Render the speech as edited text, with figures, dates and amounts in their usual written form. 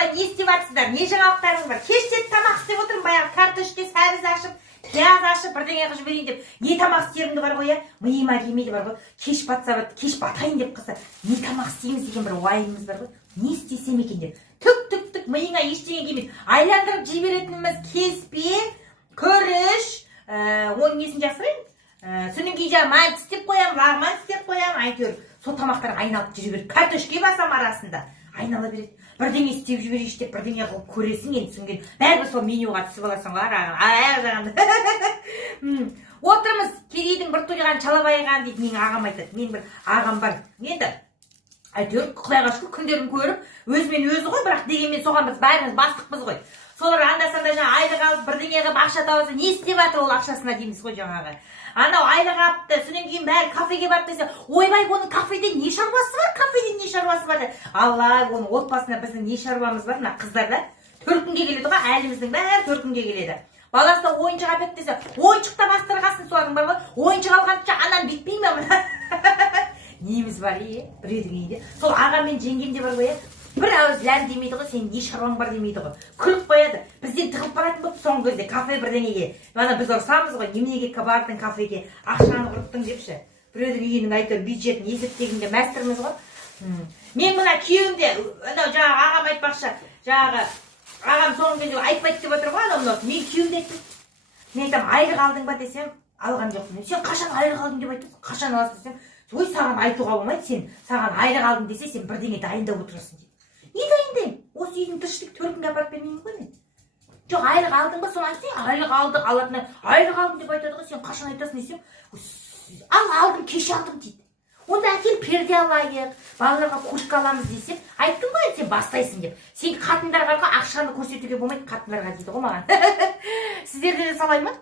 қалай не істеп жатсыздар? Не жаңалықтарыңыз бар? Кеште тамақ істеп отырмын, баяғы картошка, сәбіз ашып, пияз ашып, бірдеңе қылып жіберейін деп. Не тамақ істерімді бар ғой, миыма келмейді бар ғой. Кеш батса, кеш батайын деп қалса, не тамақ істейміз деген бір уайымымыз бар ғой. Не істесем екен деп. Түк миыңа ештеңе келмейді. Айландырып жіберетініміз кеспе, күріш, оның несін жасырайын? Содан кейін жаңа манты істеп қоямын, лағман істеп қоямын, әйтеуір сол тамақтар айналып жүре береді. Картошка басам арасында айнала береді. Бірдеңе істеп жіберейінші деп бірдеңе қылып көресің, енді түсінген. Бәрібір сол менюға түсіп аласың ғой, аяқ жағында. Отырмыз, кедейдің бір тойған шалабайған дейді, менің ағам айтады. Менің бір ағам бар. Енді әйтеуір Құдайға шүкір күндерін көріп, өзімен өзі ғой, бірақ дегенмен соған біз бәріміз бастықпыз ғой. Солар анда-санда жаңа айлық алып бірдеңе қылып ақша табылса, не істеп жатыр ол ақшасына дейміз ғой жаңағы. Анау айлық алыпты, содан кейін бәрі кафеге барып десе, ойбай, оның кафеде не шаруасы бар? Кафеде не шаруасы бар? Алла, оның отбасында біздің не шаруамыз бар? Мына қыздарда төркінге келеді ғой, әліміздің бәрі төркінге келеді. Баласы да ойыншық әпет десе, ойыншықта бастырғасын солардың бар ғой, ойыншық алғанша анан битпей ме? Неміз бар, біреудің үйінде. Сол ағам мен жеңгем де бар ғой, бір ауыз ләм демейді ғой, сен не шаруаң бар демейді ғой. Күліп қояды. Бізден тығылып баратын болып соңғы кезде кафе бірдеңеге. Ана біз ұрсамыз ғой, неменеге бардың кафеге, ақшаны құрттың депші. Біреудің үйінің әйтеуір бюджетін есептегенде мәстірміз ғой. Мен мына күйеуімде, анау жаңағы ағам айтпақшы, жаңағы ағам соңғы кезде айтпайды деп отыр ғой, анау мен күйеуімде айтпайды. Мен айтамын, айлық алдың ба десем, алған жоқпын. Сен қашан айлық алдың деп айтасың, қашан аласың десем, ой, саған айтуға болмайды, сен саған айлық алдың десе, сен бірдеңе дайындап отырасың дейді. Не дайындаймын? Осы үйдің тіршілік төркінге апарып бермеймін ғой мен. Жоқ, айлық алдың ба, соны айтсаң, айлық алдық, алатыны айлық алдым деп айтады ғой, сен қашан айтасың десем, алдым, кеше алдым дейді. Онда әкел перде алайық, балаларға куртка аламыз десем, айттым ғой, сен бастайсың деп. Сен қатындарға ақшаны көрсетуге болмайды, қатындарға дейді ғой маған. Сіздерде де солай ма?